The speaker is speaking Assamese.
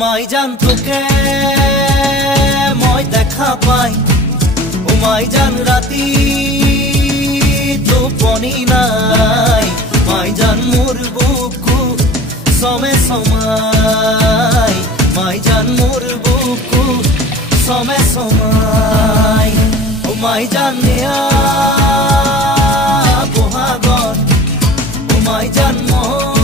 মাই জান তোকে মই দেখা পাই ও মাই জান রাতি টোপনি নাই মাই জান মোর বুকু সমে সমাই মাই জান মোর বুকু সমে সমাই ও মাই জান নিয়া বহাগত ও মাই জান মোর